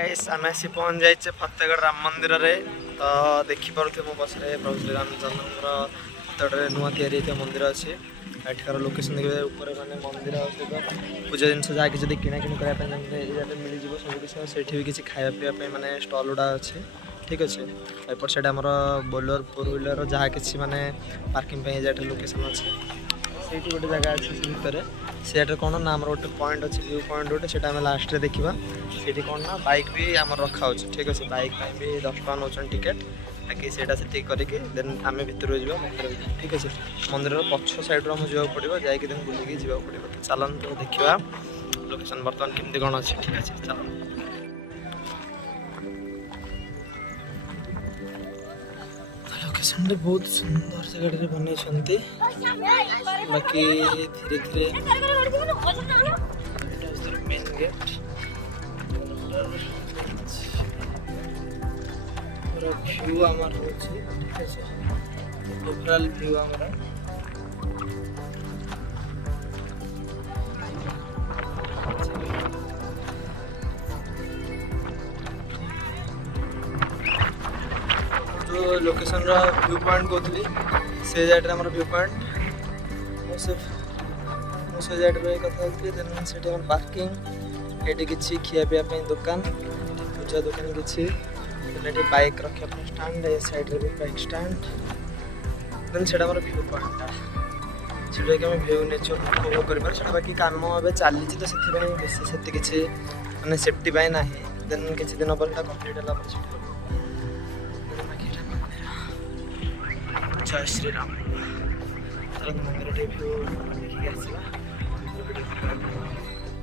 Guys आम आसी पहुँच जाइए फतेहगढ़ राम मंदिर रे। तो देखिपे मो पछरे प्रभु श्री रामचंद्र फतेहगढ़ नुआ या मंदिर अच्छे। एठार लोकेशन देखिए ऊपर मैंने मंदिर सहित पूजा जिन जहाँ कि किणाकिणी करने मिल जाव सब किसी से किसी खाया पीवाई मैंने स्टल गुड़ा अच्छे। ठीक अच्छे एपट साइड आम बोलेरो फोर व्हीलर जहाँ कि मैंने पार्किंग लोकेशन अच्छे। से गोटे जगह अच्छे से भितर सीट कौन ना आम गोटे पॉइंट अच्छे व्यू पॉइंट गोटे से लास्ट में देखा से कौन ना बाइक भी आम रखा हो। ठीक अच्छे बाइक भी 10 टका नौ टिकेट बाकी से करके देन आम भितर जा मंदिर। ठीक अच्छे मंदिर पछ सैड आम जा पड़ो जाकि बुलिकी जावाक पड़ो। तो चलते देखा लोकेशन बर्तमान केमती कौन अच्छे। ठीक अच्छे चल लोकेशन बहुत सुंदर जगह बन बाकी धीरे धीरे मेन गेट व्यू आमर ओवरऑल व्यू आमर जो लोकेशन व्यू पॉइंट कहती से जाइए आम व्यू पॉइंट से जाइए कथा से पार्किंग ये किसी खिया पीवाई दुकान पूजा दुकान किसी बाइक रखा स्टैंड ए साइड भी बाइक स्टैंड देन से व्यू पॉइंट से व्यू नेचर उपभोग कर बाकी काम ए चली तो से बेसी से किसी मैंने सेफ्टी ना देन किसी दिन पर कम्प्लीट है। जय श्री राम मंदिर व्यू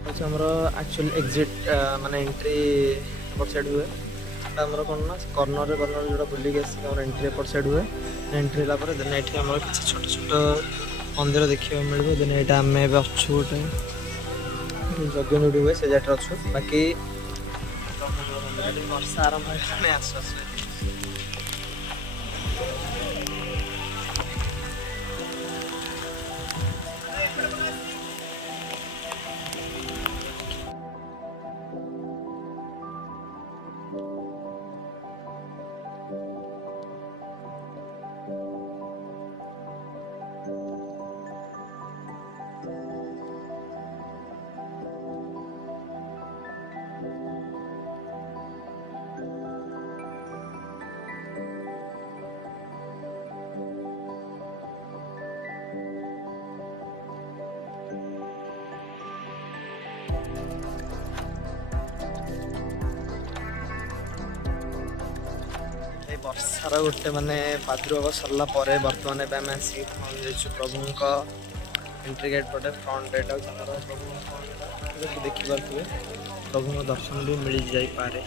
देखिए आमर एक्चुअल एग्जिट माने एंट्री एपट साइड हुए आमर कौन ना कर्नर कर्नर जो बुलिक आम एंट्री एपट साइड हुए एंट्री है देन ये किसी छोट छोट मंदिर देखा मिले देन यहाँ आम अच्छु गोटे यज्ञ जो हुए से जगह अच्छु बाकी वर्षा आरंभ हो आस वर्षार गोटे माने प्रादुर्भाव सरला बर्तमान आम आसिक पहुँच प्रभु एंट्री गेट पटे फ्रंट गेट प्रभु देखिपे प्रभु दर्शन भी मिल जापे।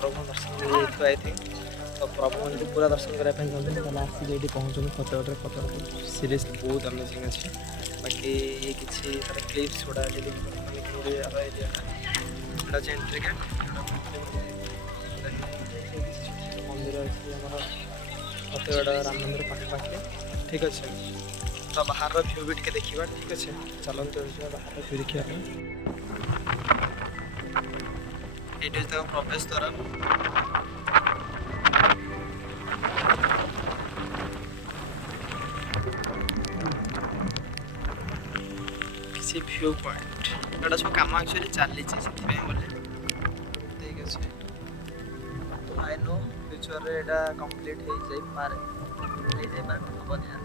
प्रभु दर्शन मिल जाए आई थिंक तो प्रभु मैंने पूरा दर्शन करने चाहते आसिक ये पहुँचुनी फतेहगढ़ फतेहगढ़ सीरीयसली बहुत अमेजिंग अच्छे। बाकी ये किसी क्लिप्स गुड़ा एरिया एंट्री गेट मंदिर अच्छे आम फतेहगढ़ राम मंदिर पाखे। ठीक अच्छे तो बाहर व्यू भी टे देखा। ठीक अच्छे चलते बाहर व्यू देखा ये प्रवेश द्वार किसी व्यू पॉइंट एटा सब कम एक्चुअली चली बोले ठीक अच्छे। तो आई नो फ्यूचर रे एटा कंप्लीट हो जाए पारे हम ध्यान